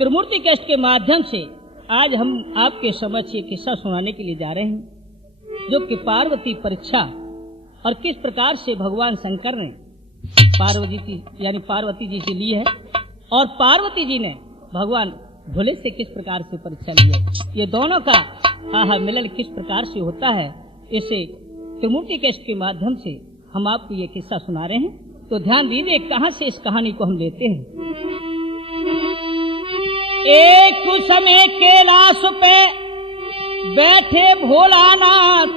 त्रिमूर्ति कष्ट के माध्यम से आज हम आपके समक्ष ये किस्सा सुनाने के लिए जा रहे हैं, जो कि पार्वती परीक्षा और किस प्रकार से भगवान शंकर ने पार्वती जी से ली है और पार्वती जी ने भगवान भोले से किस प्रकार से परीक्षा ली है। ये दोनों का मिलन किस प्रकार से होता है, इसे त्रिमूर्ति कष्ट के माध्यम से हम आपको ये किस्सा सुना रहे हैं। तो ध्यान दीजिए कहां से इस कहानी को हम लेते हैं। एक समय कैलाश पे बैठे भोलानाथ,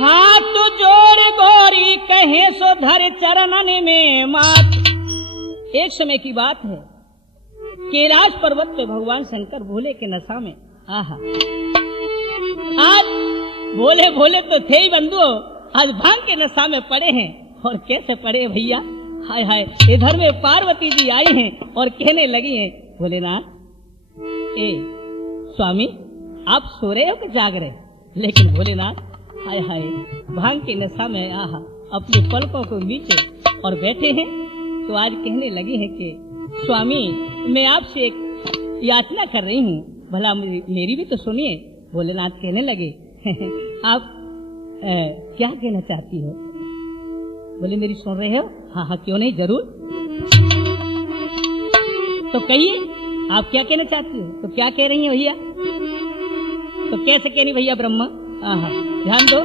हाथ जोड़ गौरी कहे सो धर चरणन में माथ। एक समय की बात है, कैलाश पर्वत पे भगवान शंकर भोले के नशा में आज भोले भोले तो थे ही बंधु, आज भांग के नशा में पड़े हैं। और कैसे पड़े भैया, हाय हाय, इधर में पार्वती जी आई हैं और कहने लगी हैं, भोलेनाथ ए स्वामी आप सो रहे हो कि जाग रहे? लेकिन भोलेनाथ हाय हाय भांग के नशा में अपने पलकों को नीचे और बैठे हैं। तो आज कहने लगी है कि स्वामी मैं आपसे एक याचना कर रही हूँ, भला मेरी भी तो सुनिए। भोलेनाथ कहने लगे आप क्या कहना चाहती हो? बोले मेरी सुन रहे हो? हाँ क्यों नहीं, जरूर। तो कहिए आप क्या कहना चाहती हो? तो क्या कह रही हैं भैया? तो कैसे कहनी भैया ब्रह्मा? ध्यान दो।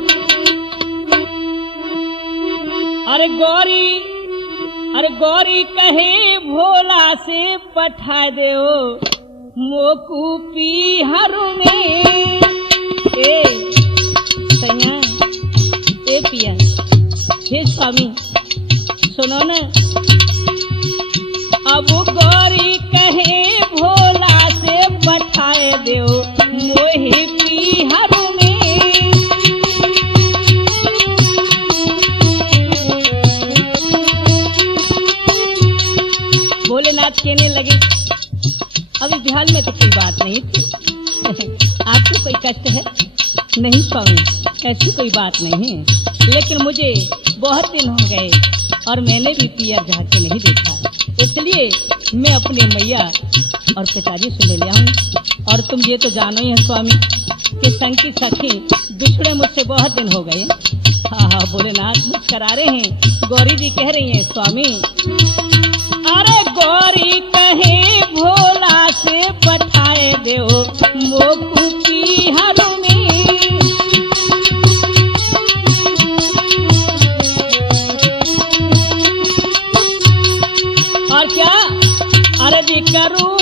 अरे गौरी कहे भोला से पठा दे मोकू पीहरू में। ए पिया, हे स्वामी सुनो न, अब गौरी कहे भोला से पठाए दो मोहे पीहरू में। भोलेनाथ कहने लगे अभी बिहार में तो कोई बात नहीं थी आपको कोई कष्ट है? नहीं स्वामी ऐसी कोई बात नहीं है, लेकिन मुझे बहुत दिन हो गए और मैंने भी पियर झाँक के नहीं देखा, इसलिए मैं अपने मैया और पिताजी से मिल आऊँ। और तुम ये तो जानो ही है स्वामी कि संग की सखी बिछड़े मुझसे बहुत दिन हो गए। हाँ भोलेनाथ मुस्करा रहे हैं। गौरी जी कह रही हैं स्वामी अरे गौरी कहे भोला से पठाए दो मोकू पीहरू में। और क्या अर्जी करूं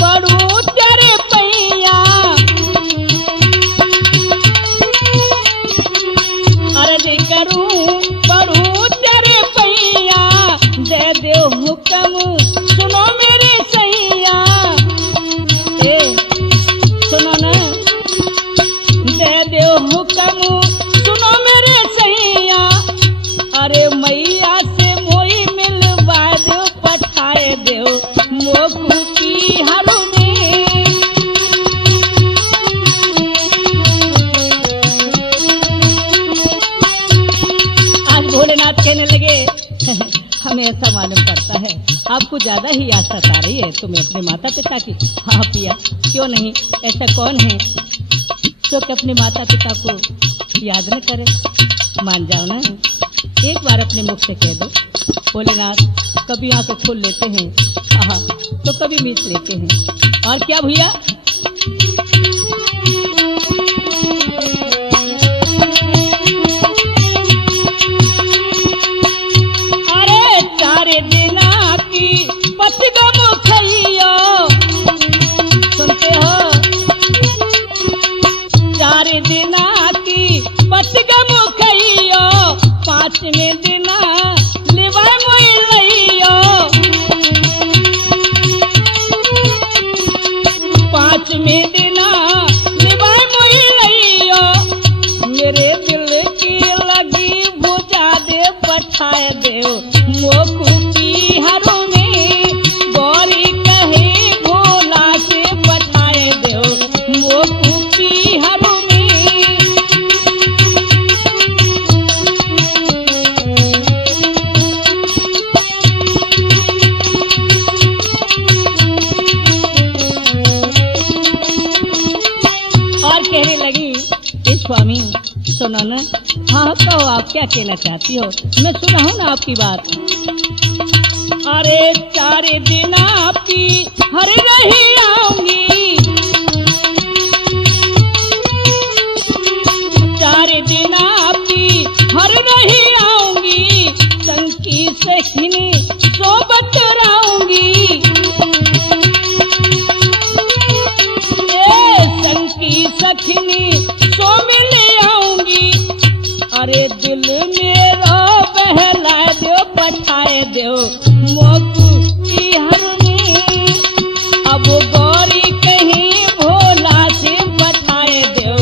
पढ़ूं तेरे पैया, अर्जी करूं पढ़ूं तेरे पैया, दे दे हुक्म सुनो मेरे सैया। सुनो न, दे दे हुक्म सुनो मेरे सैया। अरे मैया से मोई मिलवा दो पठाए दो मोकू पीहरू में। आज भोलेनाथ कहने लगे हमें ऐसा मालूम पड़ता है आपको ज्यादा ही याद सता रही है तुम्हें अपने माता पिता की। हाँ पिया क्यों नहीं, ऐसा कौन है जो कि अपने माता पिता को याद न करे? मान जाओ ना, एक बार अपने मुख से कह दो। भोलेनाथ कभी आंखें खोल लेते हैं तो कभी मीच लेते हैं। और क्या भैया? अरे 4 दिना की पतिगम खइयो, सुनते हो? 4 दिना की पतिगम खइयो, 5वें दिना लिवा मोई लइयो। 5वें दिना लिवा मोई लइयो, मेरे दिल की लगी बुझा दे पठाए दे मोकू पीहरू में। गौरी कहे भोला से पठाए दो मोकू पीहरू में। स्वामी सुनो न। हाँ कहो आप क्या कहना चाहती हो, मैं सुना हूँ ना आपकी बात। अरे 4 दिन आपकी हर रही आऊंगी, 4 दिन आपकी हर रही आऊंगी, संकी सखिनी सोबत राऊंगी, संकी सखिनी सो मिल आऊंगी। अरे दिल मेरा बहला दो पठाए दो मोकू की हरनी, अब गौरी कहीं भोला से पठाए दो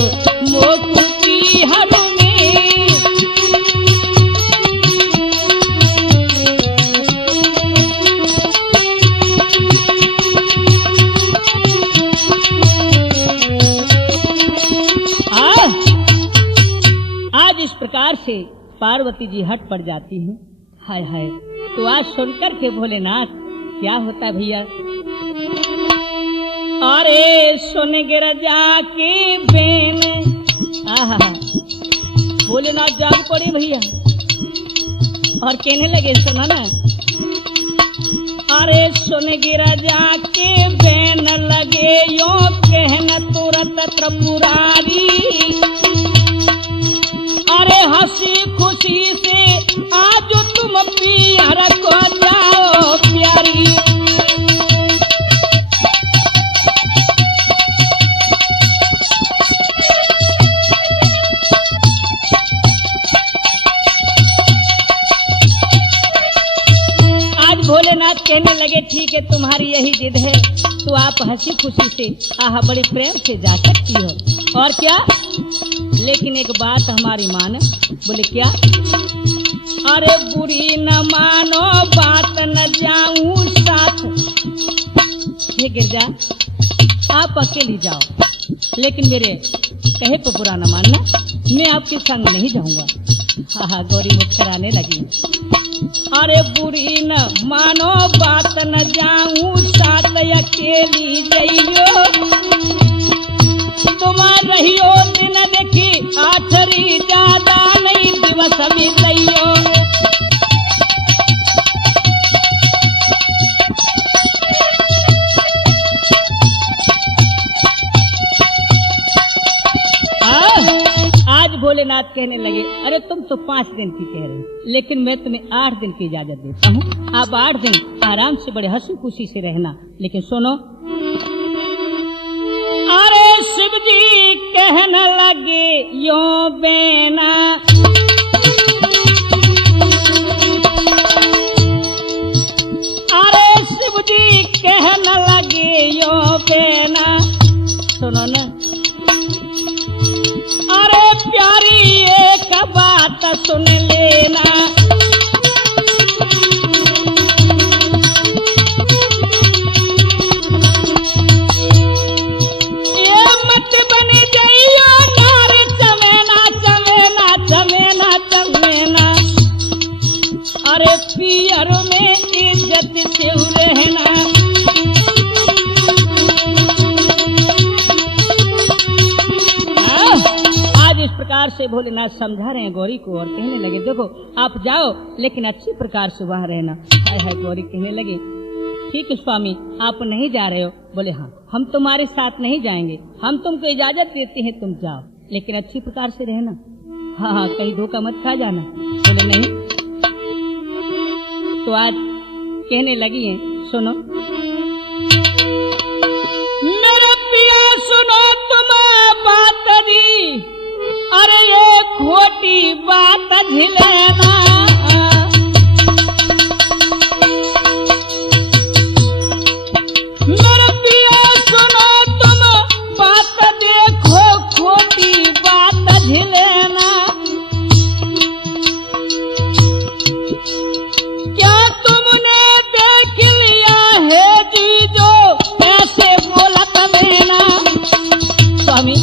मोकू की हरनी। आज इस प्रकार से पार्वती जी हट पड़ जाती हैं। हाय हाय, तो आज सुनकर के भोलेनाथ क्या होता भैया। अरे सुन गिर जाके बेन, आहा भोलेनाथ जाग पड़े भैया और कहने लगे सुना ना। अरे सुन गिर जाके बेन लगे यो कहना तुरंत त्रिपुरारी, अरे हंसी खुशी से आज तुम पियर को जाओ प्यारी। आज भोलेनाथ कहने लगे ठीक है तुम्हारी यही जिद है तो आप हंसी खुशी से आहा बड़े प्रेम से जा सकती हो। और क्या, लेकिन एक बात हमारी मान। बोले क्या? अरे बुरी न मानो बात न जाऊं साथ। हे गिरजा आप अकेली जाओ, लेकिन मेरे कहे तो बुरा न मानना, मैं आपके संग नहीं जाऊंगा। हाँ गौरी मुस्कुराने लगी। अरे बुरी न मानो बात न जाऊं साथ, अकेली जइयो तुम रहियो दिन देखी आठरी, ज्यादा नहीं दिवस भी रहियो। आज भोलेनाथ कहने लगे अरे तुम तो 5 दिन की कह रहे हो, लेकिन मैं तुम्हें 8 दिन की इजाजत देता हूँ। आप 8 दिन आराम से बड़े हंसी खुशी से रहना। लेकिन सुनो, अरे शिव जी कहने लगे यो बेना, अरे शिव जी कहने लगे यो बेना, सुनो न। अरे प्यारी एक बात सुन लेना, ये मत बन जाइयो नार चमेना चमेना चमेना चमेना, अरे पियर में इज्जत से रहना। इस प्रकार से भोलेनाथ समझा रहे हैं गौरी को और कहने लगे देखो आप जाओ लेकिन अच्छी प्रकार से वहां रहना। हाय हाय गौरी कहने लगे ठीक है स्वामी आप नहीं जा रहे हो। बोले हाँ हम तुम्हारे साथ नहीं जाएंगे, हम तुमको इजाजत देते हैं तुम जाओ, लेकिन अच्छी प्रकार से रहना। हाँ हाँ कहीं धोखा मत खा जाना। बोले नहीं। तो आज कहने लगी है सुनो मेरे पिया सुनो तुम बात दी, अरे ये खोटी बात झिलना, मेरे पिया सुनो तुम बात देखो खोटी बात झिलना। क्या तुमने देख लिया है जी जो ऐसे बोला तमेना। स्वामी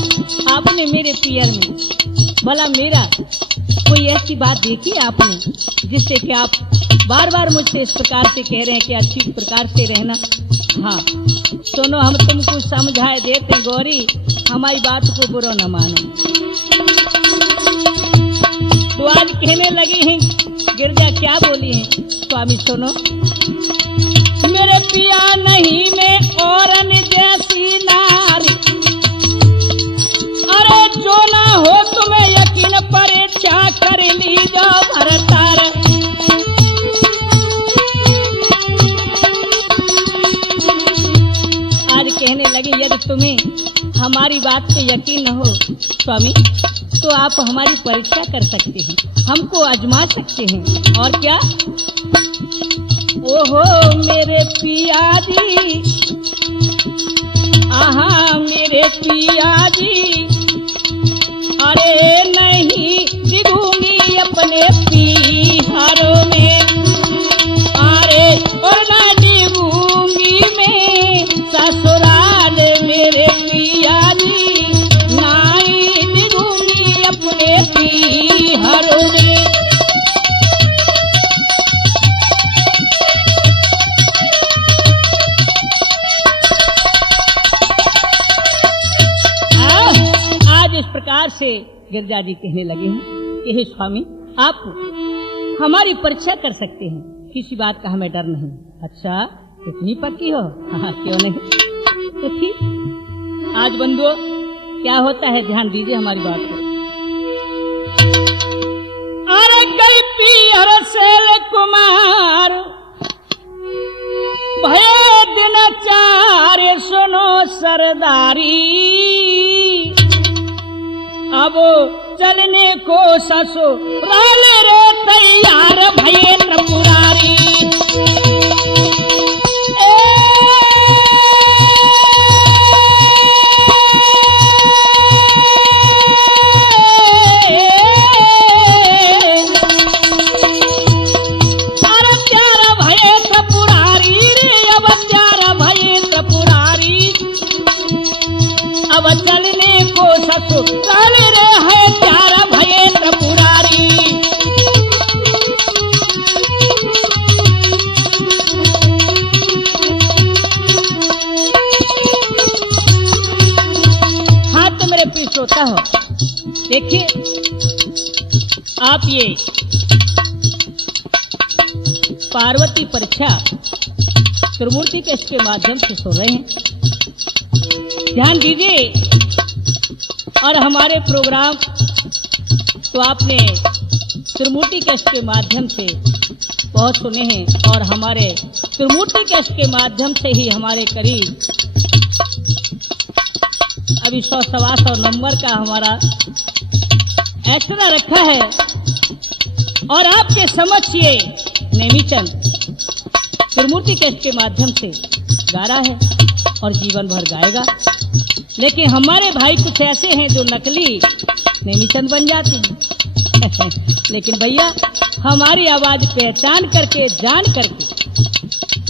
आपने मेरे पियर में भला मेरा कोई ऐसी बात देखी आपने जिससे कि आप बार बार मुझसे इस प्रकार से कह रहे हैं कि अच्छी प्रकार से रहना। हाँ सुनो हम तुमको समझाए देते गौरी, हमारी बात को बुरा न मानो। तो आज कहने लगी हैं गिरजा, क्या बोली हैं स्वामी सुनो। मेरे पिया नहीं मैं औरन जैसी नारी, अरे जो ना हो तुम्हें यकीन परीक्षा कर लीजो भरतार। आज कहने लगी यदि तुम्हें हमारी बात पे यकीन न हो स्वामी तो आप हमारी परीक्षा कर सकते हैं, हमको आजमा सकते हैं। और क्या? ओहो मेरे पिया जी, आहा मेरे पिया जी, अरे नहीं दिखूंगी अपने पीहारों में, अरे और ना दिखूंगी मैं ससुराल मेरे पिया जी, नहीं दिखूंगी अपने पीहारों में। इस प्रकार से गिरजा जी कहने लगे हैं कि हे स्वामी आप हमारी परीक्षा कर सकते हैं, किसी बात का हमें डर नहीं। अच्छा इतनी पक्की हो? हाँ क्यों नहीं, तो ठीक। आज बंधुओं क्या होता है, ध्यान दीजिए हमारी बात को। अरे गई पियर सेल कुमार भय दिन चारे सुनो सरदारी, अब चलने को ससुराल रो तैयार भये त्रिपुरारी। अरे प्यारा भये त्रिपुरारी रे, अब प्यारा भये त्रिपुरारी, अब चलने को ससुराल रे है प्यारा भये त्रिपुरारी। हाँ तो मेरे पीछे होता हो, देखिए आप ये पार्वती परीक्षा त्रिमूर्ति टेस्ट के माध्यम से सुन रहे हैं, ध्यान दीजिए। और हमारे प्रोग्राम तो आपने त्रिमूर्ति टेस्ट के माध्यम से बहुत सुने हैं, और हमारे त्रिमूर्ति टेस्ट के माध्यम से ही हमारे करीब अभी 100-125 नंबर का हमारा एक्स्ट्रा रखा है, और आपके समक्ष ये नेमीचंद त्रिमूर्ति टेस्ट के माध्यम से गा रहा है और जीवन भर गाएगा। लेकिन हमारे भाई कुछ ऐसे हैं जो नकली नेमीचंद बन जाते हैं लेकिन भैया हमारी आवाज पहचान करके जान करके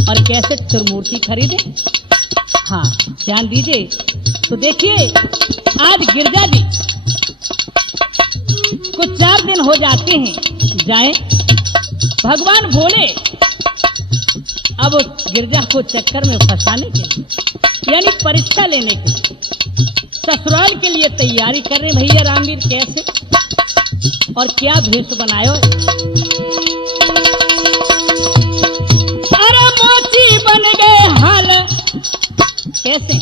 और कैसे त्रिमूर्ति खरीदे। हाँ ध्यान दीजिए। तो देखिए आज गिरजा जी कुछ 4 दिन हो जाते हैं जाए, भगवान भोले अब गिरजा को चक्कर में फंसाने के लिए, यानी परीक्षा लेने के लिए, ससुराल के लिए तैयारी कर रहे भैया रामवीर। कैसे और क्या भेष बनायो? अरे मोची बन गए हाल, कैसे?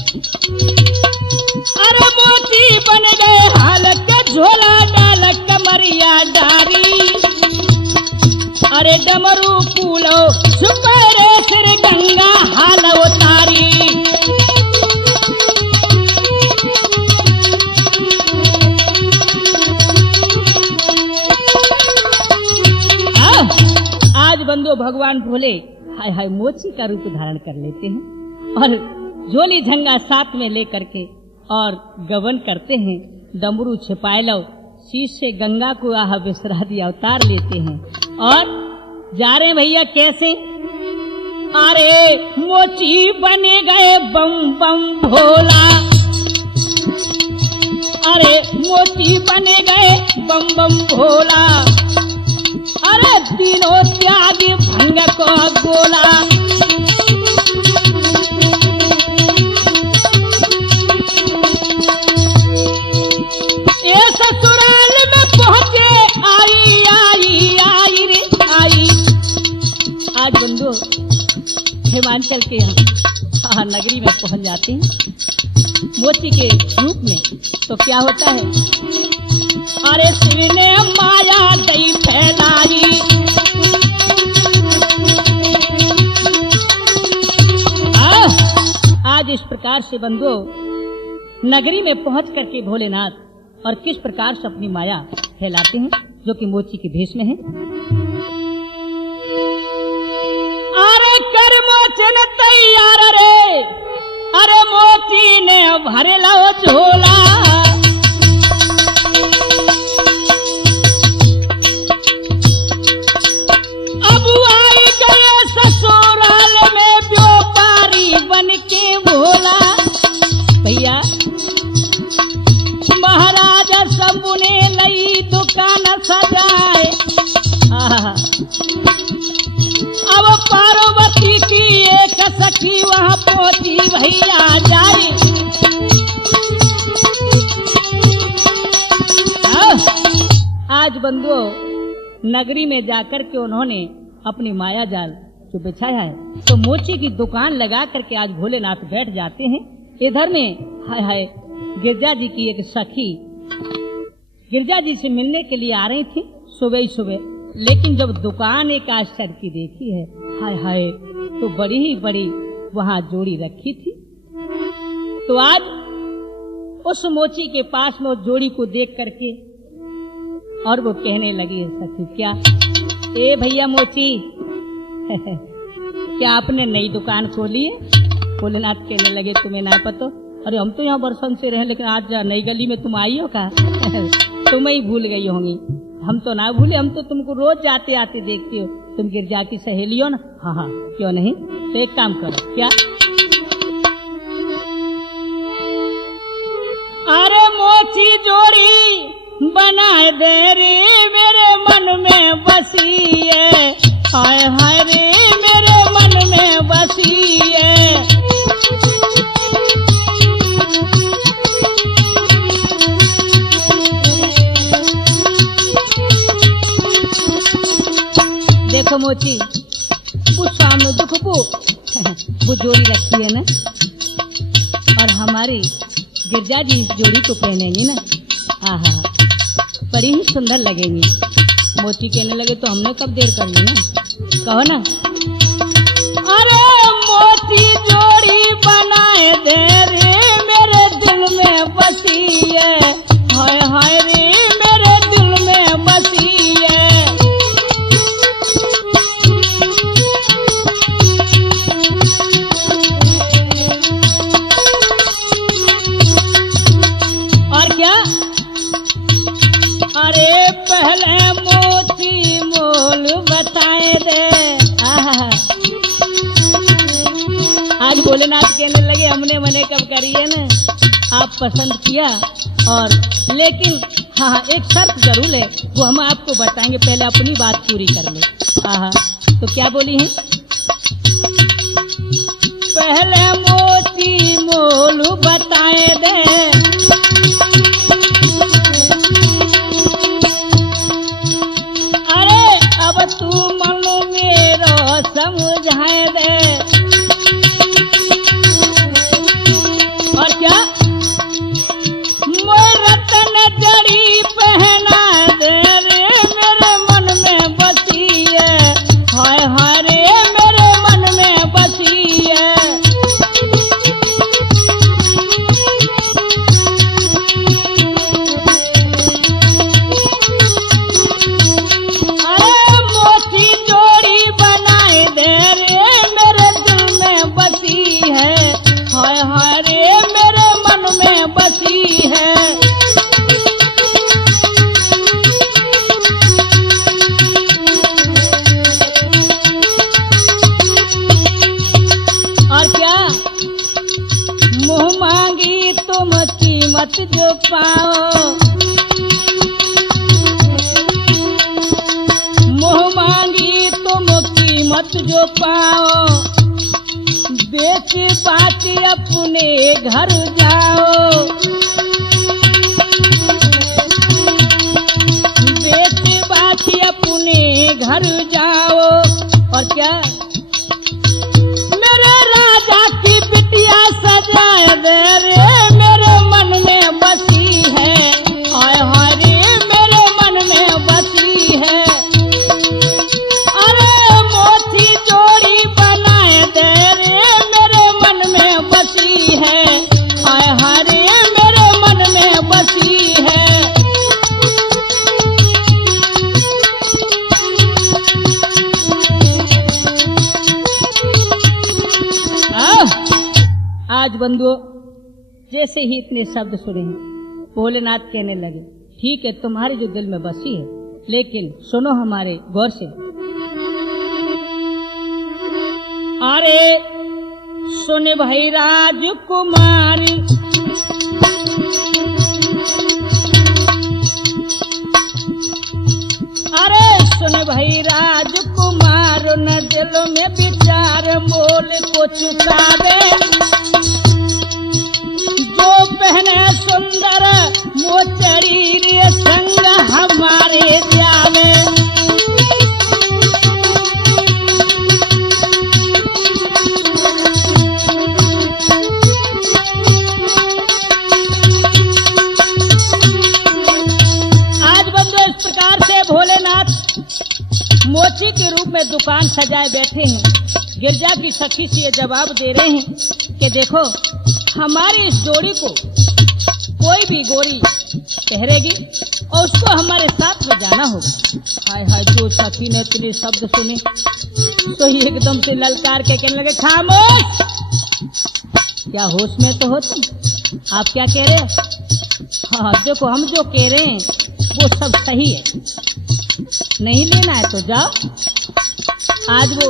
अरे मोची बन गए हाल के झोला डाल कमरिया डारी, अरे डमरू फूलो सुपरे सिर गंगा हाल उतारी। आज बंदो भगवान भोले हाय हाय मोची का रूप धारण कर लेते हैं और झोली झंगा साथ में लेकर के और गवन करते हैं। डमरू छिपाए लो, शीश से गंगा को आह बिसरा दिया, उतार लेते हैं और जा रहे भैया। कैसे? अरे मोची बने गए बम बम भोला, अरे मोची बने गए बम बम भोला, अरे तीनों त्यागी भंग को गोला। ये ससुराल में पहुंचे आई हिमांचल के यहाँ नगरी में पहुंच जाते हैं मोची के रूप में। तो क्या होता है, अरे शिव ने माया दई फैलाई, आज इस प्रकार से बंधुओं नगरी में पहुंच करके भोलेनाथ और किस प्रकार से अपनी माया फैलाते हैं, जो कि मोची के भेष में है। अरे कर मोचन तैयार रे, अरे मोची ने भर लो झोला, अब आई गए ससुराल में व्यापारी बन के भोला। भैया महाराजा शंभू ने लई दुकान सजाए, अब पार्वती की एक सखी वहां पहुंची भैया जाए। आज बंधुओं नगरी में जाकर के उन्होंने अपनी माया जाल जो बिछाया है, तो मोची की दुकान लगा करके आज भोलेनाथ बैठ जाते हैं। इधर में हाय हाय गिरजा जी की एक सखी गिरजा जी से मिलने के लिए आ रही थी सुबह ही सुबह, लेकिन जब दुकान एक आश्चर्य की देखी है, हाय हाय तो बड़ी ही बड़ी वहां जोड़ी रखी थी। तो आज उस मोची के पास में उस जोड़ी को देख करके और वो कहने लगी है सखी, क्या ए भैया मोची क्या आपने नई दुकान खोली है? भोलेनाथ कहने लगे तुम्हें ना पता, अरे हम तो यहाँ बरसन से रहे, लेकिन आज नई गली में तुम आई हो का तुम ही भूल गई होंगी। हम तो ना भूले, हम तो तुमको रोज जाते आते देखती हो, तुम गिरजा की सहेली हो ना। हाँ हाँ क्यों नहीं, तो एक काम करो, क्या अरे मोची जोड़ी बनाए दे रे, मेरे मन में बसी है, हाय हाय रे मेरे मन में बसी है। देखो मोची वो सामने दुखबू वो जोड़ी रखी है ना, और हमारी गिरजा जी इस जोड़ी को पहनेंगी ना, हाँ हाँ बड़ी ही सुंदर लगेंगी। मोची कहने लगे तो हमने कब देर कर ली ना, कहो ना। अरे मोची जोड़ी बनाए दे रे, मेरे दिल में बसी है, हाय हाय रे मेरे दिल में बसी है। और क्या, अरे पहले मोची मोल बताए दे। आज भोलेनाथ कहने लगे हमने मने कब करी है ना, आप पसंद किया, और लेकिन हाँ एक शर्त जरूर है, वो हम आपको बताएंगे, पहले अपनी बात पूरी कर लो। हाँ तो क्या बोली है, पहले मोची मोल बताए दे, अब तू मन मेरो समझाए दे। और क्या, मोर रतन जड़ी पहना दे रे, मेरे मन में बसी है, हाय हाय रे मेरे मन में बसी है। कीमत जो पाओ, मोह मांगी तुम कीमत जो पाओ, बेच बाच अपने घर जाओ, बेच बाच अपने घर जाओ। और क्या, बंधुओं, जैसे ही इतने शब्द सुने हैं, भोलेनाथ कहने लगे, ठीक है, तुम्हारे जो दिल में बसी है, लेकिन सुनो हमारे गौर से। अरे सुन भाई राजकुमारी, अरे सुन भाई राजकुमार, न दिल में विचार मोल को चुका दे, जो पहने सुंदर मोचरी संग हमारे जावे। भोलेनाथ मोची के रूप में दुकान सजाए बैठे हैं। गिरजा की सखी से ये जवाब दे रहे हैं कि देखो, हमारी इस जोड़ी को कोई भी गोरी पहरेगी और उसको हमारे साथ में जाना होगा। हाय हाय, जो सखी ने इतने शब्द सुने तो एकदम से ललकार के कहने लगे, खामोश, क्या होश में तो हो तुम? आप क्या कह रहे हो? हाँ देखो, हम जो कह रहे हैं वो सब सही है, नहीं लेना है तो जाओ। आज वो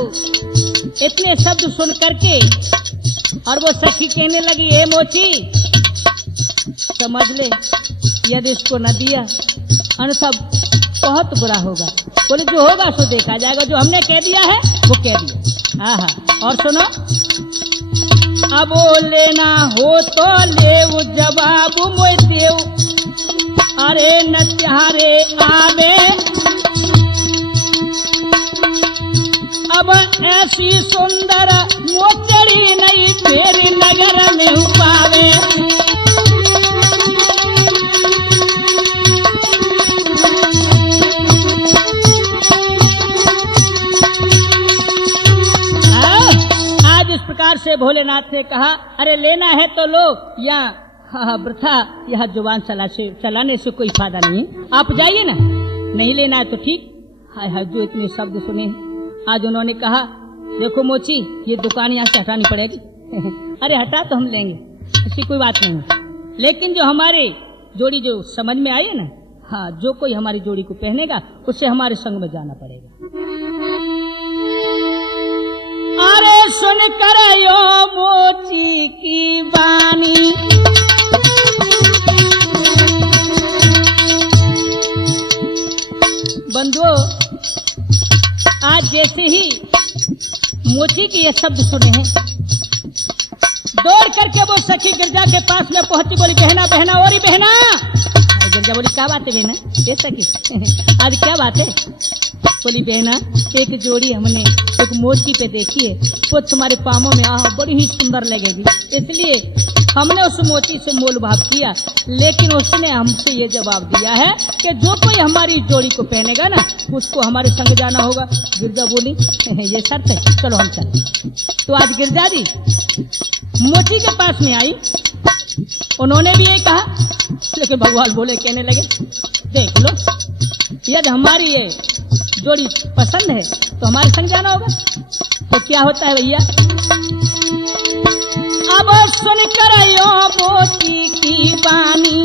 इतने शब्द सुन करके और वो सखी कहने लगी, ए मोची, समझ ले, यदि इसको न दिया अन्यथा बहुत बुरा होगा। बोले जो होगा सो देखा जाएगा, जो हमने कह दिया है वो कह दिया। हाँ हाँ, और सुनो, अब लेना हो तो ले वो जवाब मोय देव, अरे न त्यारे आवे, अब ऐसी सुंदर मोचड़ी नहीं फिर नगर में पावे। आज इस प्रकार से भोलेनाथ ने कहा, अरे लेना है तो लो, या हाँ वृथा यह जुबान चलाने से कोई फायदा नहीं, आप जाइए ना, नहीं लेना है तो ठीक। हाय हाय, जो इतने शब्द सुने आज उन्होंने कहा, देखो मोची, ये दुकान यहाँ से हटानी पड़ेगी। अरे हटा तो हम लेंगे, इसकी कोई बात नहीं है, लेकिन जो हमारी जोड़ी जो समझ में आई है ना, हाँ, जो कोई हमारी जोड़ी को पहनेगा उससे हमारे संग में जाना पड़ेगा। अरे सुन कर यो मोची की बानी, बंधुओं, आज जैसे ही मोची के ये शब्द सुने हैं, दौड़ करके वो सखी गिरजा के पास में पहुंची, बोली, बहना बहना, और बहना। गिरजा बोली, क्या बात है बहना? ये सखी आज क्या बात है? बोली, बहना, एक जोड़ी हमने एक मोची पे देखी है, वो तुम्हारे पामों में बड़ी ही सुंदर लगेगी, इसलिए हमने उस मोची से मोल भाव किया, लेकिन उसने हमसे ये जवाब दिया है कि जो कोई हमारी जोड़ी को पहनेगा ना उसको हमारे संग जाना होगा। गिरजा बोली, ये शर्त है, चलो हम चले। तो आज गिरजा जी मोची के पास में आई, उन्होंने भी यही कहा, लेकिन भगवान बोले, कहने लगे, देख लो, यदि हमारी ये जोड़ी पसंद है तो हमारे संग जाना होगा। तो क्या होता है भैया, अब सुन कर यो मोची की बानी,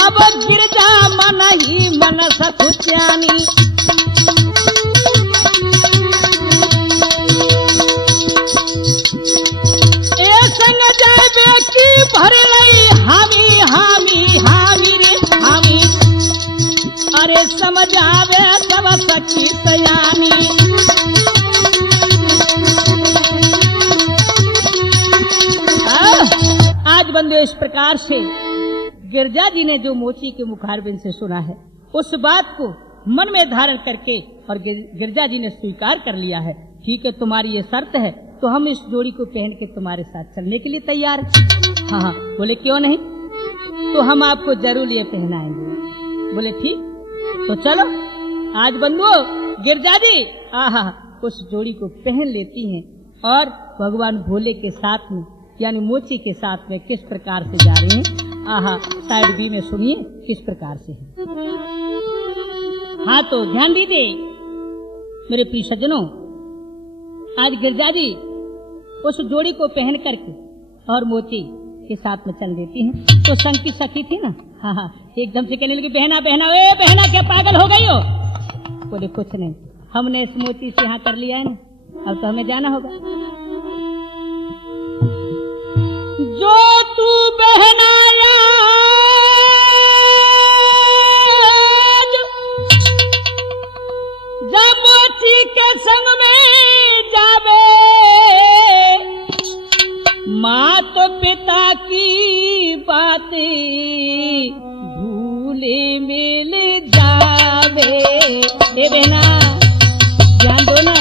अब गिरजा मन ही मन सखुचानी, ए संग जाबे की भर रही हामी हामी हामी रे हामी, अरे समझावे सब सखी सयानी। आज बंदे इस प्रकार से गिरजा जी ने जो मोची के मुखारबिन से सुना है, उस बात को मन में धारण करके और गिरजा जी ने स्वीकार कर लिया है, ठीक है, तुम्हारी ये शर्त है तो हम इस जोड़ी को पहन के तुम्हारे साथ चलने के लिए तैयार हैं। हाँ, बोले क्यों नहीं, तो हम आपको जरूर ये पहनाएंगे। बोले ठीक, तो चलो। आज बंधुओं, गिरजा जी उस जोड़ी को पहन लेती हैं और भगवान भोले के साथ में यानी मोची के साथ में किस प्रकार से जा रही हैं। साइड बी में सुनिए किस प्रकार से है। हाँ, तो ध्यान दीजिए मेरे प्रिय सज्जनों, आज गिरजा जी उस जोड़ी को पहन करके और मोची के साथ में चल देती हैं। तो संग की सखी थी ना, हाँ हाँ, एकदम से कहने लगी, बहना बहना, ए बहना क्या पागल हो गई हो? बोले कुछ नहीं, हमने इस मोची से यहाँ कर लिया है ना, अब तो हमें जाना होगा। जो तू बहनाया जब मोची के संग में जावे, माँ तो पिता की बातें भूले मिल जावे। ए बहना ध्यान दो ना,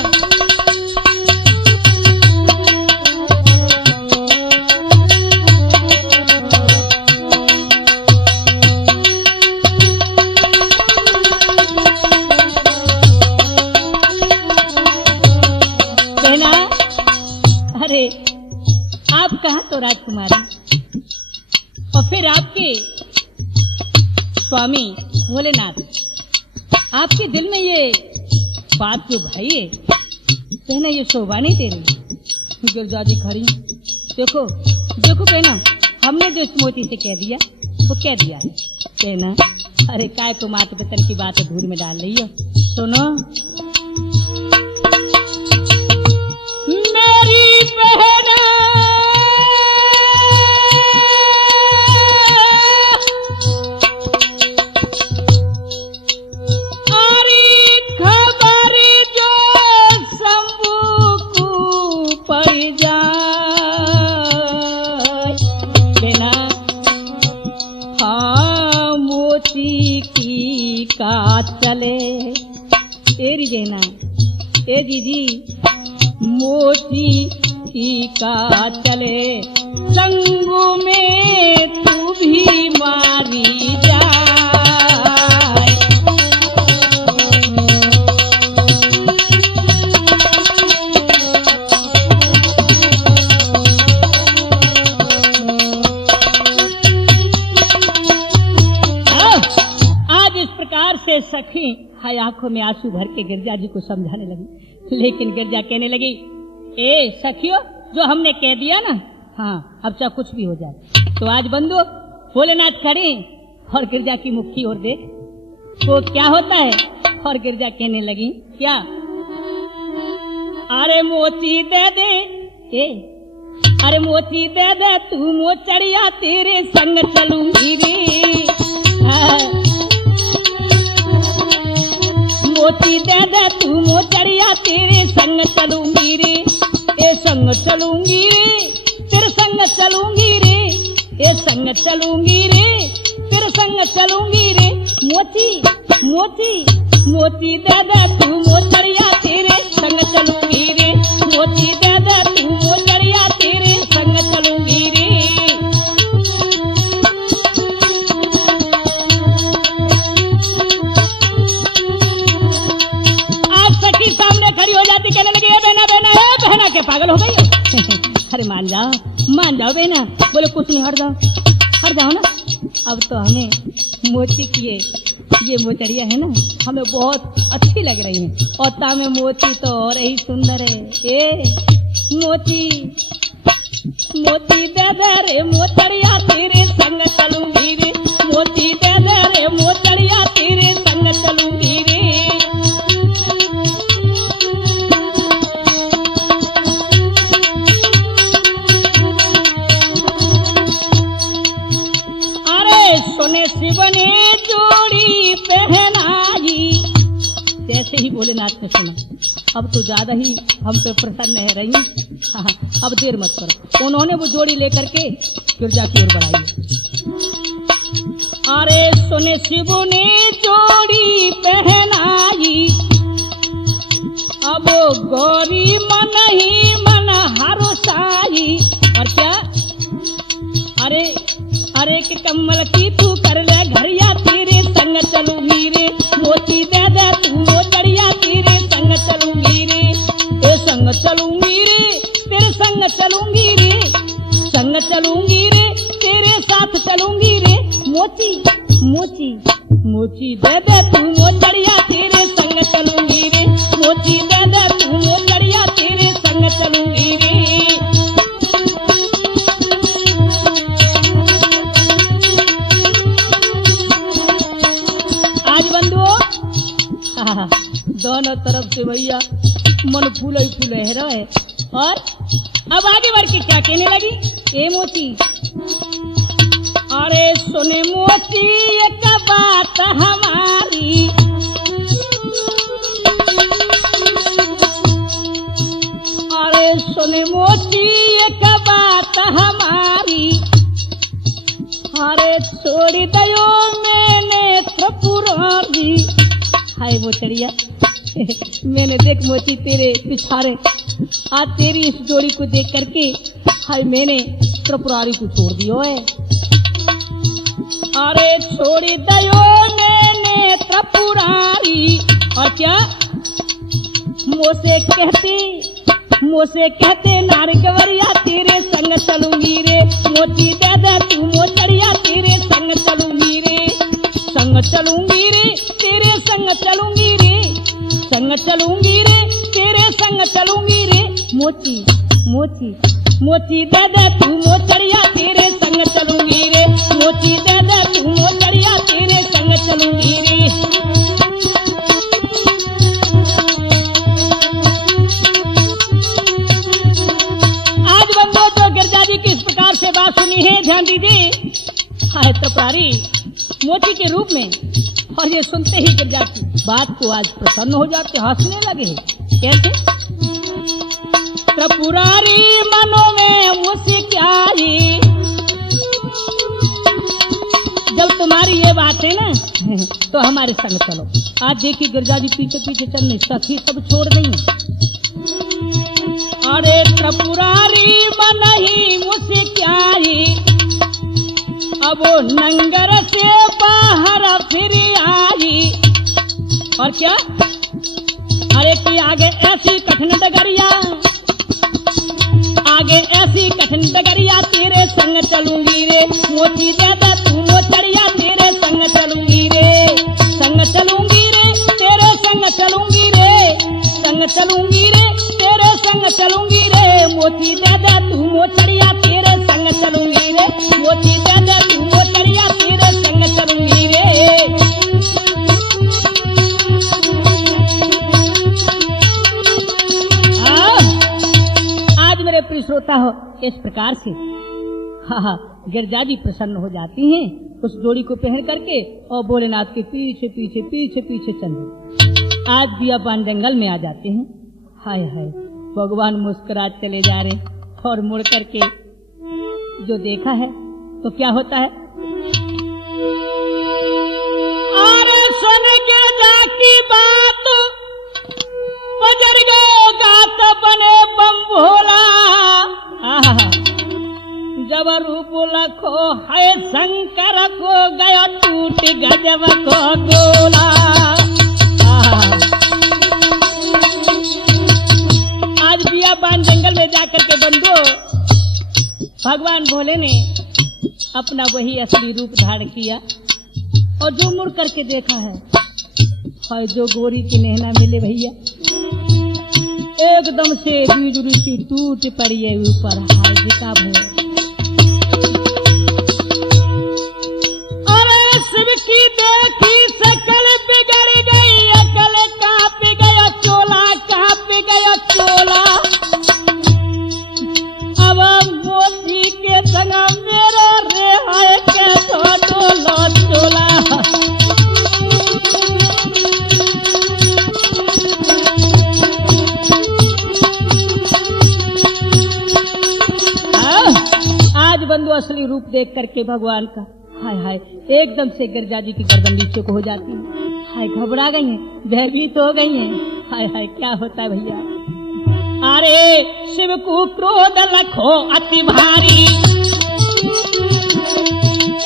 आप कहा तो राजकुमारी, और फिर आपके स्वामी भोलेनाथ, आपके दिल में ये बात जो भाई है, कहना ये शोभा नहीं दे रही। गिरजा जी खड़ी, देखो देखो कहना, हमने जो इस मोती से कह दिया वो कह दिया है। कहना अरे काय को मात पितर की बात धूल में डाल रही हो। सुनो मेरी बहन, चले तेरी जेना ए दीदी मोती की का चले, संगू में तू भी मारी जाए। से सखी हाय आंखों में आंसू भर के गिरजा जी को समझाने लगी, लेकिन गिरजा कहने लगी, ए सखियो जो हमने कह दिया ना, हाँ अब चाहे कुछ भी हो जाए। तो आज बंधु भोलेनाथ खड़े और गिरजा की मुट्ठी और देख तो क्या होता है। और गिरजा कहने लगी, क्या? अरे मोती दे दे, ए अरे मोती दे दे तू मोचड़िया, तेरे संग चलूंगी रे। मोती दे दे तू मोचड़िया, तेरे संग चलूंगी रे। ए संग चलूंगी रे, तेरे संग चलूंगी रे। ए संग चलूंगी रे, तेरे संग चलूंगी रे। मोती मोती मोती दे दे तू मोचड़िया, तेरे संग चलूंगी रे। मोती दे दे तू मोचड़िया, तेरे संग चलूंगी रे। कहने लगे, बहना बहना, बहना के पागल हो गई। अरे मान जाओ बहना। बोले कुछ नहीं, हट जाओ ना। अब तो हमें मोती की ये मोचड़िया है ना, हमें बहुत अच्छी लग रही है, और तामे मोती तो और ही सुंदर है। ए मोती मोती दे दे रे मोचड़िया, तेरे संग चलूंगी रे। मोती दे दे रे मोचड़िया, तेरे संग चलूंगी रे। सोने शिव ने जोड़ी पहनाई, जैसे ही भोलेनाथ ने सुना, अब तो ज्यादा ही हम पे प्रसन्न है रही। हाँ, अब देर मत करो। उन्होंने वो जोड़ी लेकर के गिरजा की ओर बढ़ाई। अरे सोने शिव ने जोड़ी पहनाई, अब गौरी मन ही मन हर्षाई। और क्या? अरे कि कमल की तू कर ले घरिया, तेरे संग चलूंगी रे। मोती दे दे तू मोचड़िया, तेरे संग चलूंगी रे। ए संग चलूंगी रे, तेरे संग चलूंगी रे। संग चलूंगी रे, तेरे साथ चलूंगी रे। मोती मोती मोती दे दे तू मोचड़िया, तेरे संग चलूंगी रे। मोती दे दे तू मोचड़िया, तेरे संग चलूंगी रे। दोनों तरफ से भैया मन फूले फूले रहे। और अब आगे बढ़ के क्या कहने लगी, ए मोची, अरे सुने मोची एक बात हमारी, अरे सुने मोची एक बात हमारी, अरे छोड़ दयो मैंने त्रिपुरारी। हाय मोचड़िया, मैंने देख मोची तेरे पिछाड़े आज तेरी इस जोड़ी को देख करके हाय मैंने त्रिपुरारी को छोड़ दियो है। अरे छोड़ दयो मैंने त्रिपुरारी, और क्या मोसे कहते नारगवरिया तेरे संग चलूंगी रे, मोची दे दे तू मोचड़िया तेरे संग चलूंगी रे, संग चलूंगी रे तेरे संग चलूंगी रे, संग चलूंगी रे तेरे संग चलूंगी रे, मोची मोची मोची दे दे तू मोचड़िया तेरे संग चलूंगी रे, मोची दे दे तू मोचड़िया तेरे संग चलूंगी रे। आज बंदो तो गिरजा जी की इस प्रकार से बात सुनी है, ध्यान दीजिए। हाय त्रिपुरारी मोची के रूप में, और ये सुनते ही गिरजा की बात को आज प्रसन्न हो जाते, हंसने लगे। कैसे, त्रिपुरारी मनो में मुस्काई, जब तुम्हारी ये बात है ना तो हमारे संग चलो। आज देखिए गिरजा जी पीछे पीछे चलने, सखी सब छोड़ गई। अरे त्रिपुरारी मन ही मुस्काई, अब वो नंगर से बाहर फिर आई, और क्या, अरे कि आगे ऐसी कठिन डगरिया, आगे ऐसी कठिन डगरिया तेरे संग चलूंगी रे, मोची दे दे तू मोचड़िया तेरे संग चलूंगी रे, संग चलूंगी रे तेरे संग चलूंगी रे, संग चलूंगी रे तेरे संग चलूंगी रे, मोची दे दे तू मोचड़िया तेरे संग चलूंगी रे, मोची दे दे तू मोचड़िया तेरे संग चलूंगी रे। प्रिय श्रोता हो, इस प्रकार से गिरजा जी प्रसन्न हो जाती हैं उस जोड़ी को पहन करके, और भोलेनाथ के पीछे पीछे पीछे पीछे चल आज बियाबान जंगल में आ जाते हैं। हाय हाय भगवान मुस्कुरा चले जा रहे, और मुड़ करके जो देखा है तो क्या होता है, अरे सुन के जाकी बात बजर गयो गात बने बम भोला, जब रूप लखो है शंकर को गया टूट गजब को गोला। आज बियाबान जंगल में जाकर के बंदो भगवान भोले ने अपना वही असली रूप धारण किया, और जो मुड़ करके देखा है, और जो गोरी की नहना मिले भैया, एकदम से बीज ऋषि टूट पड़िए ऊपर। हाय जिका भो, अरे शिव की देखी सकल बिगड़ गई, अकल कांप गया चोला, कांप गया चोला। अब मोती के संग मेरे रेहाय के डोला चोला। बंधु असली रूप देख करके भगवान का हाय हाय एकदम से गिरजा जी की गर्दन नीचे को हो जाती है। हाय घबरा गई हैं, भयभीत हो गई हैं। हाय हाय क्या होता है भैया, अरे शिव को क्रोध लखो अति भारी,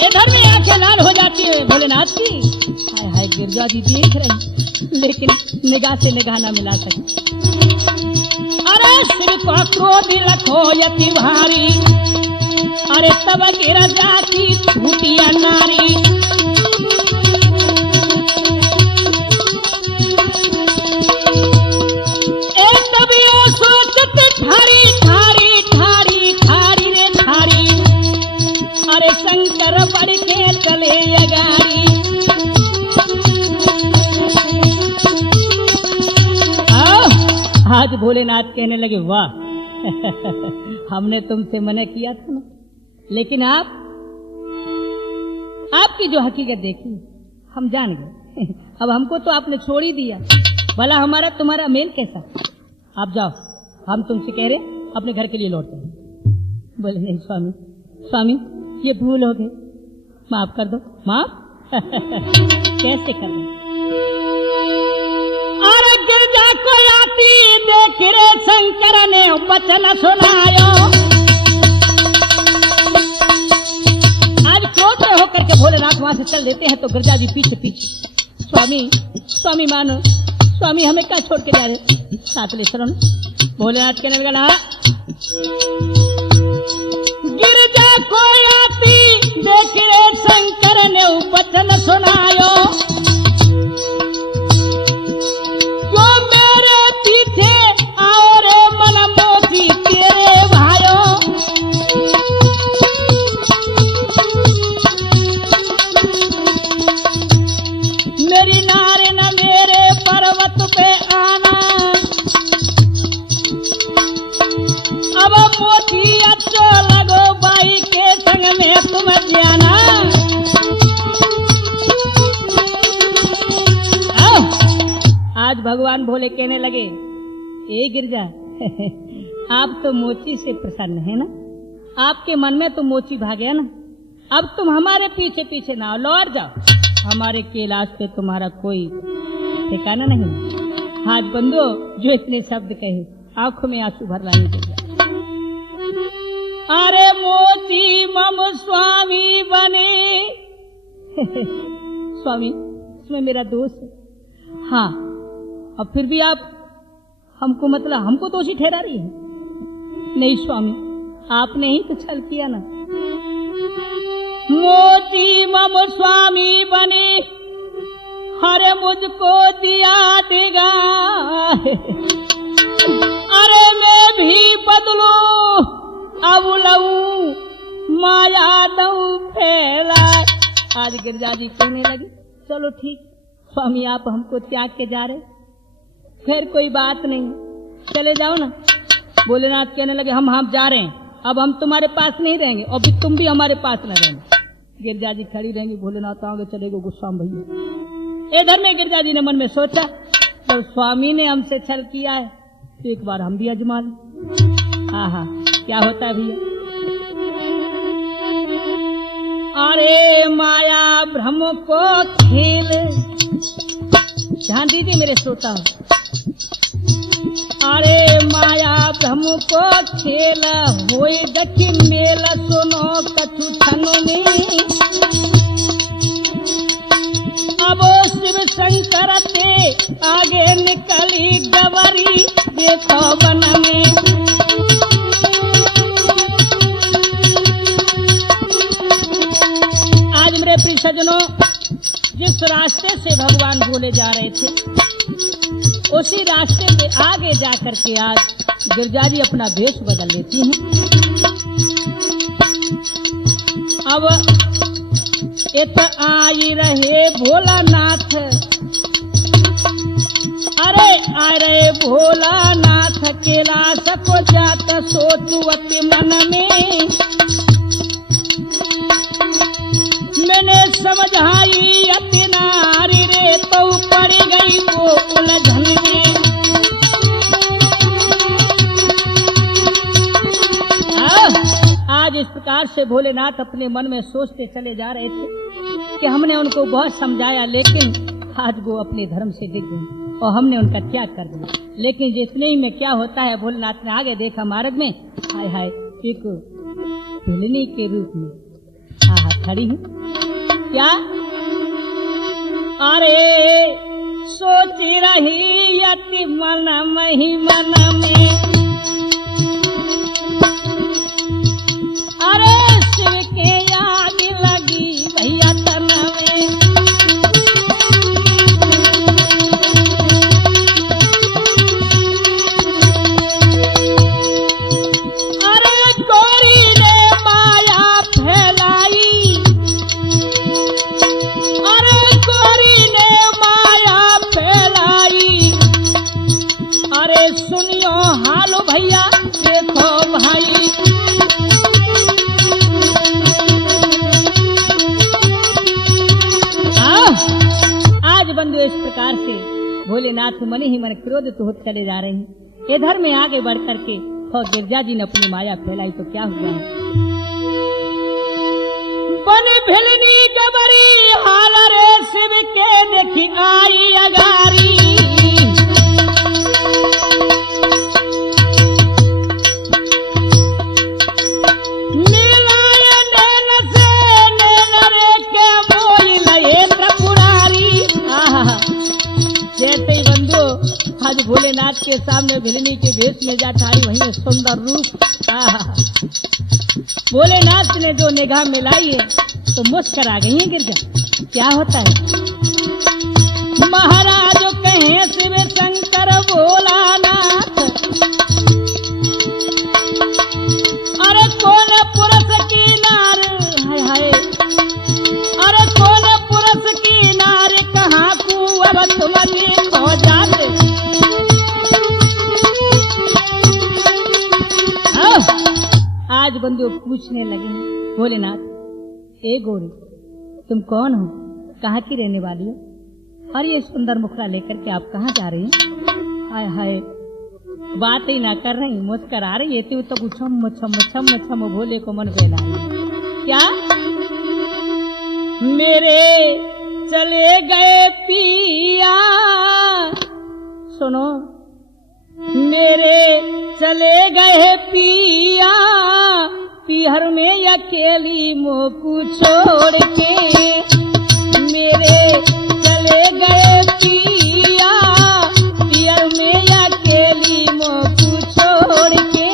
इधर में आंखें लाल हो जाती है भोलेनाथ की। हाय हाय गिरजा जी देख रही, लेकिन निगाह से निगाह ना मिला सके। अरे शिव को क्रोध लखो अति भारी, अरे तब गिरजा की छूटिया नारी। एक तब ये सोचत ठारी ठारी ठारी ठारी रे ठारी, अरे शंकर बढ़ के चले अगारी। आज भोलेनाथ कहने लगे, वाह हमने तुमसे मना किया था ना, लेकिन आपकी जो हकीकत देखी हम जान गए। अब हमको तो आपने छोड़ ही दिया, भला हमारा तुम्हारा मेल कैसा। आप जाओ, हम तुमसे कह रहे अपने घर के लिए लौटते हैं। बोले नहीं स्वामी, स्वामी ये भूल हो गई, माफ कर दो। माफ कैसे कर दो? अरे गिरजा को आती देख रे शंकर ने वचन सुनायो। आज क्रोध में होकर के भोलेनाथ वहां से चल देते हैं तो गिरजा जी पीछे पीछे, स्वामी स्वामी मानो, स्वामी हमें क्या छोड़ के जा रहे, साथ ले शरण। भोलेनाथ कहने लगा, ना गिरजा को आती देख रे शंकर ने वचन सुनायो। जो मेरे पीछे आओ रे मन मोची तेरे भाइयों। मेरी नारे न मेरे पर्वत पे आना, अब मोची अच्छो लगो बाई के संग में तुम जाना। आज भगवान भोले कहने लगे, ए गिरजा आप तो मोची से प्रसन्न है ना, आपके मन में तो मोची भाग गया ना, अब तुम हमारे पीछे पीछे ना आओ, लौट जाओ। हमारे कैलाश पे तुम्हारा कोई ठिकाना नहीं। हाथ बंदो जो इतने शब्द कहे, आंखों में आंसू भर लाए गिरजा। अरे मोची मम स्वामी बने स्वामी इसमें मेरा दोष है। हाँ, अब फिर भी आप हमको मतलब हमको दोषी ठहरा रही है। नहीं स्वामी, आपने ही तो छल किया ना। मोची मम स्वामी बने हरे मुझको दिया देगा, अरे मैं भी बदलू अब लऊ माया दऊ फैला। आज गिरजा जी कहने लगी, चलो ठीक स्वामी, आप हमको त्याग के जा रहे, फिर कोई बात नहीं, चले जाओ ना। भोलेनाथ कहने लगे, हम जा रहे हैं, अब हम तुम्हारे पास नहीं रहेंगे और भी तुम भी हमारे पास न रहेंगे। गिरजा जी खड़ी रहेंगी, भोलेनाथ आगे चलेगा गुस्सा में भैया। इधर में गिरजा जी ने मन में सोचा, जब स्वामी ने हमसे छल किया है तो एक बार हम भी आजमा लें। आहा क्या होता है भैया। अरे माया भ्रम को खेल, ध्यान दीजिए मेरे श्रोता। अरे माया भ्रम को खेल होई देखी मेल, सुनो कछु छनो में। अब शिव शंकर ते आगे निकली गवरी, देखो वन में। आज मेरे प्रिय सज्जनों, जिस रास्ते से भगवान भोले जा रहे थे उसी रास्ते पे आगे जाकर के आज गिरजा जी अपना भेष बदल लेती हैं। अब इत आई रहे भोलानाथ, अरे आ रहे भोलानाथ, कैलाश को जात सोचू अपने मन में। मैंने समझाई अति नारी रे, तो पड़ गई वो उलझन में। आज इस प्रकार से भोलेनाथ अपने मन में सोचते चले जा रहे थे कि हमने उनको बहुत समझाया, लेकिन आज वो अपने धर्म से डिग गए और हमने उनका त्याग कर दिया। लेकिन जितने ही में क्या होता है, भोलेनाथ ने आगे देखा मार्ग में, हाय हाय एक हिलनी के रूप में खड़ी है। क्या? अरे सोच रही यति मन मही मन में, अरे शिव के आग लगी भैया तन में। अरे गोरी ने माया फैलाई, अरे गोरी ने माया फैलाई, अरे सुनियो भोलेनाथ मन ही मन क्रोधित होते चले जा रहे हैं। इधर में आगे बढ़ करके और गिरजा जी ने अपनी माया फैलाई तो क्या हुआ है? बन भिलनी गबरी हाल रे शिव के देखी आई अगारी। जैसे ही बंधु आज भोलेनाथ के सामने भिलनी के भेष में जा ठाई वही सुंदर रूप। भोलेनाथ ने जो निगाह मिलाई है तो मुस्कुरा गई है गिरजा। क्या होता है? महाराज कहे शिव शंकर भोलानाथ, अरे कौन पुरुष की नार, हाय हाय, अरे कौन पुरुष की नार कहाँ को अब तुम हो जाते। आज बंदे पूछने लगे भोलेनाथ, ए गोरी तुम कौन हो, कहाँ की रहने वाली हो, और ये सुंदर मुखड़ा लेकर के आप कहाँ जा रही हैं? हाय हाय, बात ही ना कर रही, मुस्कुरा रही है तो छम छम छम छम भोले को मन बहला। क्या मेरे चले गए पिया, सुनो, मेरे चले गए पिया पीहर में अकेली मोकू छोड़ के। मेरे चले गए पिया पीहर में अकेली मोकू छोड़ के।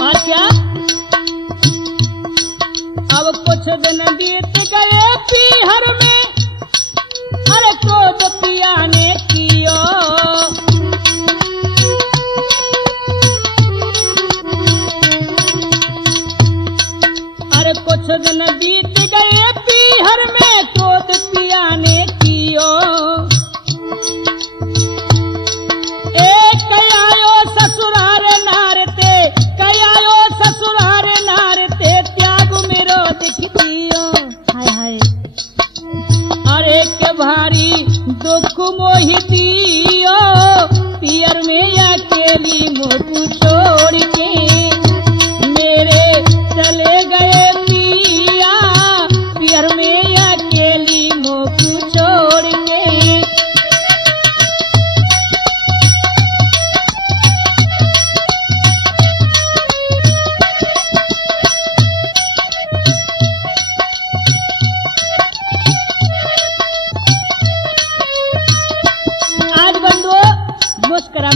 और क्या अब कुछ दिन बीत गए पीहर में, अरे क्रोध पिया ने कियो। अरे कुछ दिन बीत गए पीहर में क्रोध पिया ने कियो। कयायो ससुरार नारते, कयायो ससुरार नारते त्याग मेरो दिखतियो। हाय हाय, अरे के भारी दुख मोहितियो पियर में अकेली मोकू छोड़ के। मेरे चले गए पिया पियर में अकेली मोकू छोड़ के।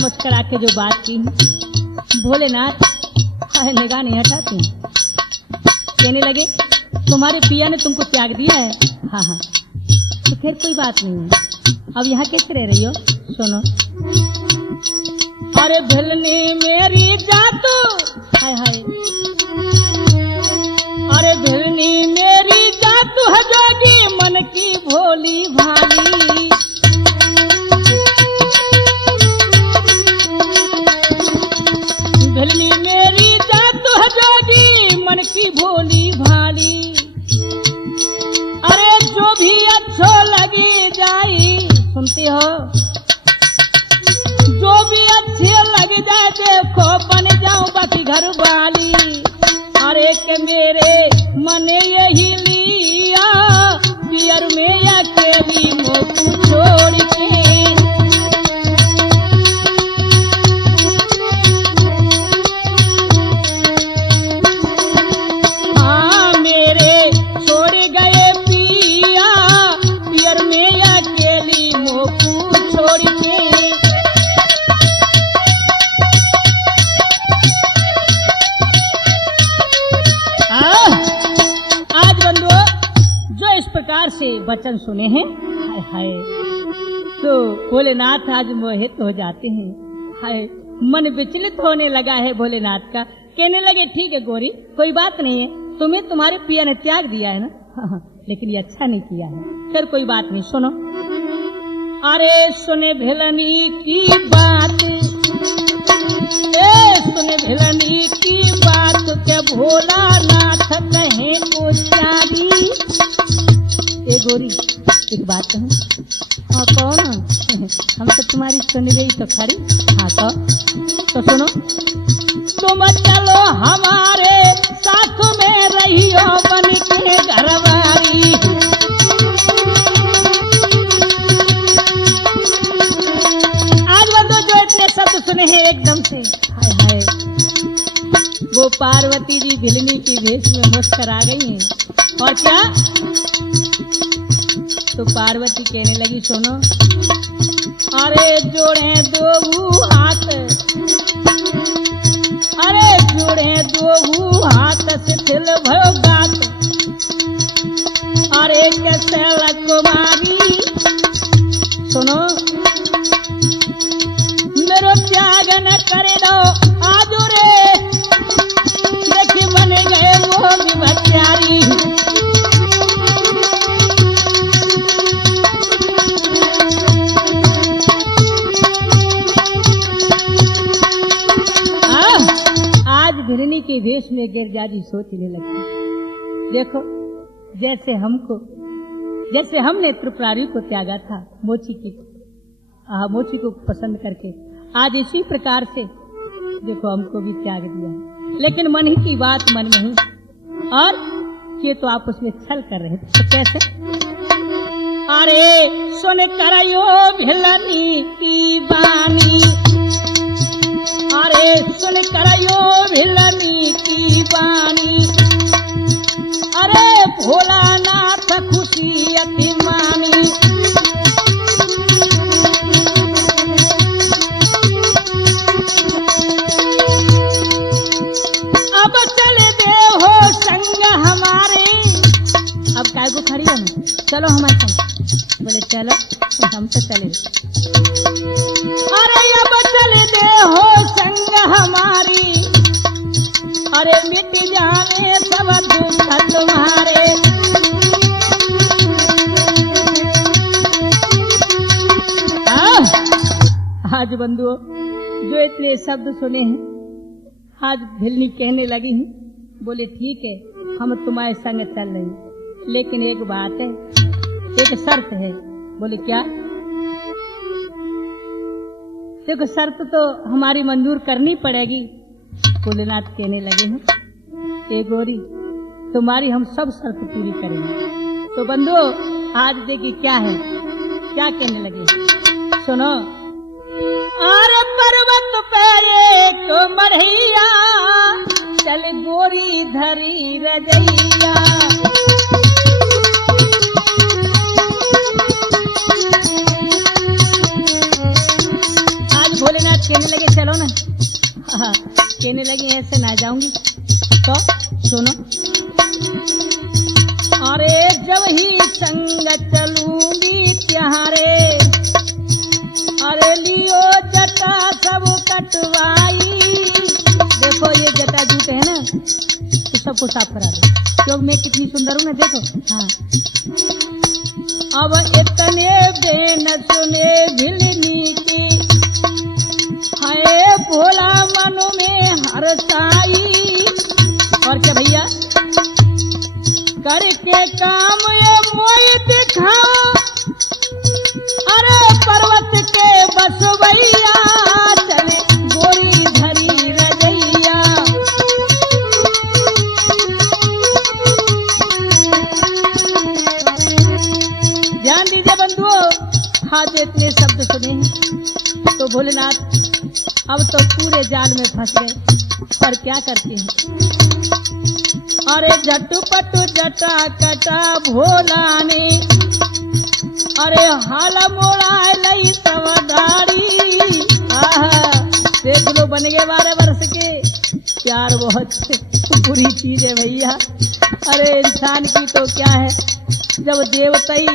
मुस्कुरा के जो बात की भोलेनाथ हाय निगाह नहीं हटाती। कहने लगे तुम्हारे पिया ने तुमको त्याग दिया है? हाँ हाँ, तो फिर कोई बात नहीं है, अब यहाँ कैसे रह रही हो? सुनो, अरे भिलनी मेरी जातू, हाय हाय, अरे भिलनी मेरी जातू है जोगी मन की भोली भाली। भिलनी मेरी जातू है जोगी मन की भोली भाली। अरे जो भी अच्छो लगी जाई, सुनती हो, जो भी अच्छे लग जाए देखो बन जाऊं बाकी घर वाली। अरे के मेरे मन यही लिया पियर में अकेली मोकू छोड़ के। से वचन सुने हैं, हाय हाय, तो भोलेनाथ आज मोहित हो जाते हैं। हाय, मन विचलित होने लगा है भोलेनाथ का। कहने लगे ठीक है गोरी, कोई बात नहीं है, तुम्हें तुम्हारे पिया ने त्याग दिया है ना, हाँ, लेकिन ये अच्छा नहीं किया है। फिर कोई बात नहीं, सुनो। अरे सुने भिलनी की बात, सुने भिलनी की बात के भोला बात कहूँ? हाँ कौन? हम तो तुम्हारी सुन गई तो खड़ी। हाँ तो सुनो। तुम चलो हमारे साथ में रहियो बन के घरवारी। आज बंदो जो इतने शब्द सुने हैं एकदम से हाय हाय, वो पार्वती जी भिलनी की भेष में मुस्कुरा गई हैं। और क्या? तो पार्वती कहने लगी सुनो, अरे जोड़े दो हाथ, अरे जोड़े दो हाथ से दिल भयो गात, अरे कैसे कुमारी सुनो, मेरो त्याग न करे दो आज रे, देखी बन गए वो भी बचारी। भिलनी के वेश में गिरजाजी सोचने लगी, देखो जैसे हमने त्रिपुरारी को त्यागा था मोची को पसंद करके, आज इसी प्रकार से देखो हमको भी त्याग दिया है। लेकिन मन ही की बात मन में ही, और ये तो आप उसमें छल कर रहे थे। तो कैसे? अरे सुन करयो भिलनी की बानी, अरे सुन करयो भिलनी की बानी, अरे भोलानाथ खुशी अति मानी। अब चले दे हो संग हमारे, अब काय को खड़ी हम, चलो हमारे संग। बोले चलो, हम तो चले। अरे अब चले दे हो संग हमारी, अरे मिट जाने सब दुख तुम्हारे। आज बंधुओं जो इतने शब्द सुने हैं, आज भिलनी कहने लगी हैं, बोले ठीक है हम तुम्हारे संग चल रहे हैं, लेकिन एक बात है, एक शर्त है। बोले क्या? देखो शर्त तो हमारी मंजूर करनी पड़ेगी। भोलेनाथ कहने लगे हैं, ए गोरी तुम्हारी हम सब शर्त पूरी करेंगे। तो बंधुओं आज देखिए क्या है, क्या कहने लगे सुनो। अरे पर्वत पे एक मढ़ैया, चल गोरी धरी रजैया। भोलेनाथ कहने लगे चलो ना, कहने लगे ऐसे ना जाऊंगी। तो सुनो, अरे जब ही संग चलूंगी त्यारे, अरे लियो जटा सब कटवाई। देखो ये जटा जूते है ना, तो सबको साफ करा दो, क्योंकि मैं कितनी सुंदर हूँ ना, देखो। हाँ अब इतने बेन सुने भिलनी की, हाय भोला मनु में हरसाई। और क्या भैया करके काम ये मोई दिखाओ, अरे पर्वत के बसवैया, चले गोरी धरी रजैया। ध्यान दीजिए बंधुओं, आज इतने शब्द सुने हैं तो भोलेनाथ अब तो पूरे जाल में फंस गए। पर क्या करते हैं, अरे झटपट जटा कटा भोला ने, अरे हाल मोड़ा लई तव दाढ़ी। देख लो बन गए 12 वर्ष के। प्यार बहुत बुरी चीज है भैया। अरे इंसान की तो क्या है, जब देवता ही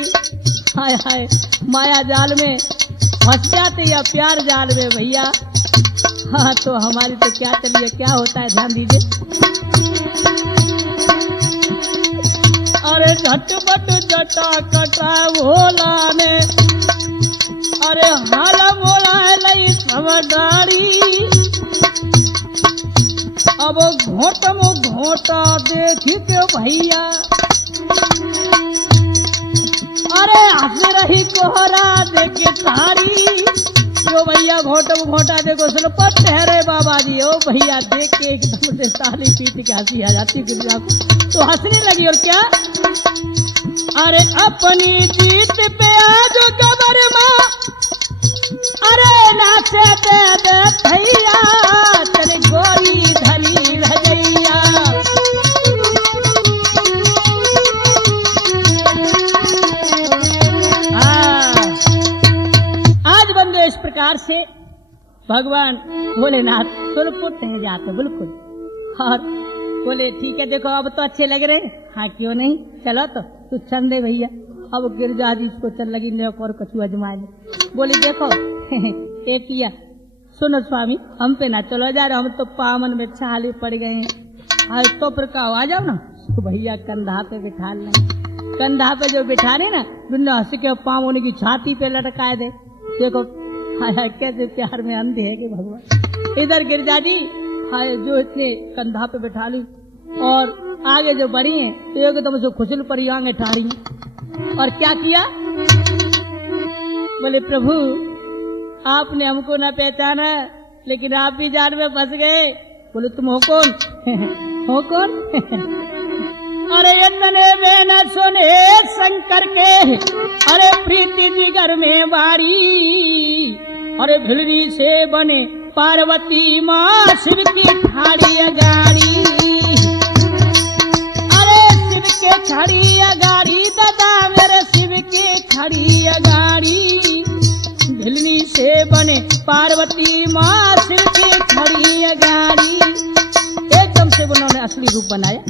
हाय हाय माया जाल में फंस जाते या प्यार जाल में भैया, हाँ तो हमारी तो क्या चलिए क्या होता है, ध्यान दीजिए। अरे झटपट जटा कटा भोला ने, अरे हाल मोला लई सब डारी। अब घोटा देखी के भैया, अरे अरे हंस रही कोहरा देखे तारी, जो भैया घोटो घोटा देखो सुनो पर ठहरे बाबा जी। ओ भैया देख के एकदम से ताली पीट के हंसी आ जाती दुनिया को, तो हंसने लगी। और क्या, अरे अपनी जीत पे आज कबर माँ, अरे नाचे दे दे भैया, तेरे गोरी धरी रजैया। आज बंदे इस प्रकार से भगवान भोलेनाथ सुरपुट है जाते बिल्कुल, और बोले ठीक है देखो अब तो अच्छे लग रहे, हाँ क्यों नहीं, चलो तो तू चंद दे भैया। अब गिरजा जी इसको चल लगी ने और कछु अजमाए ले, बोली देखो ए पिया सुनो स्वामी, हम पे ना चलो जा रहे, हम तो पावन में छाले पड़ गए हैं, आज तो प्रकार आ जाओ ना। तो भैया कंधा पे बिठा लें, कंधा पे जो बिठाने ना दुनिया हंस के पाँव उनकी छाती पे लटकाए दे। देखो हाय कैसे प्यार में अंधे है कि भगवान। इधर गिरजा जी हाय जो इतने कंधा पे बिठा ली और आगे जो बढ़ी है तो एकदम से खुशल पर आंगे ठारी, और क्या किया, बोले प्रभु आपने हमको ना पहचाना लेकिन आप भी जान में फंस गए। बोले तुम हो कौन हो कौन अरे इतने में न सुने शंकर के, अरे प्रीति जिगर में बारी, अरे भिलरी से बने पार्वती माँ शिव की ठाड़ी अगाड़ी, अरे शिव के खड़ी अगाड़ी दादा मेरे शिव के खड़ी अगाड़ी, भिलनी से बने पार्वती माँ शिव की खड़ी अगाड़ी। एकदम से उन्होंने असली रूप बनाया।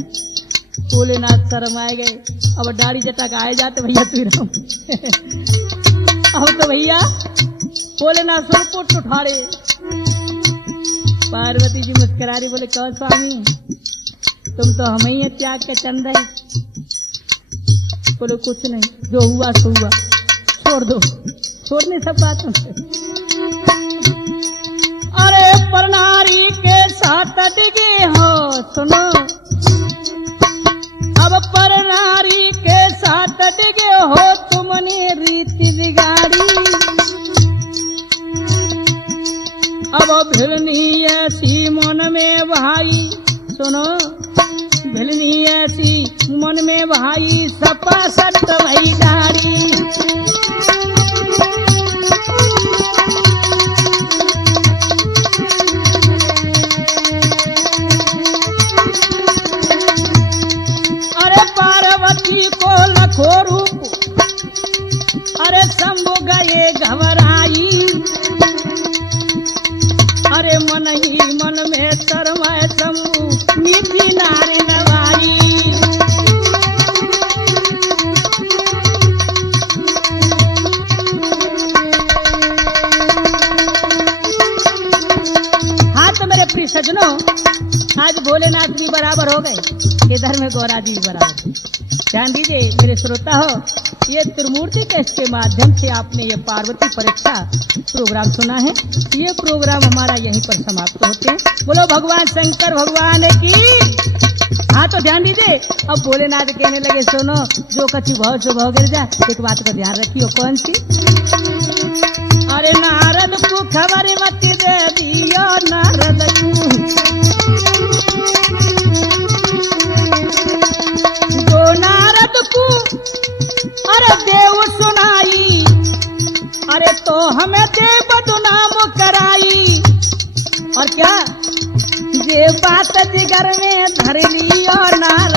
भोलेनाथ शर्म आए गए, अब दाढ़ी जटा का आए जाते भैया तू अब तो भैया भोलेनाथ सुरपुट उठाड़े। पार्वती जी मुस्कुरा रही, बोले कहो स्वामी तुम तो हमें ही त्याग के चंद है। बोले कुछ नहीं, जो हुआ सो हुआ, छोड़ दो, छोड़ने सब बातों से। अरे पर नारी के साथ डिगे हो सुनो, अब पर नारी के साथ डिगे हो तुमने रीति बिगाड़ी, अब भिलनी ऐसी मन में भाई सुनो, भिलनी ऐसी मन में भाई सपा सट भई गाड़ी, अरे पार्वती को लखो रूप, अरे शंभु गए घबराई, अरे मन ही मन में शर्माए शंभु नीति नारी नवाई, हाँ तो मेरे प्रिय सजनों आज भोलेनाथ जी बराबर हो गए, इधर में गौरा जी बराबर। ध्यान दीजिए मेरे श्रोता हो, ये त्रिमूर्ति टेस्ट के माध्यम से आपने ये पार्वती परीक्षा प्रोग्राम सुना है। ये प्रोग्राम हमारा यहीं पर समाप्त होते हैं। बोलो भगवान शंकर भगवान की। हाँ तो ध्यान दीजिए, अब भोलेनाथ कहने लगे सुनो जो कछु भाव सो भाव गिर जाए, एक बात का ध्यान रखियो, कौन सी, अरे नारद को खबर मत दे दियो, नारद को जो नारद को अरे देव सुनाई, अरे तो हमें देव बदनाम कराई, और क्या ये बात जिगर में धर ली और नारद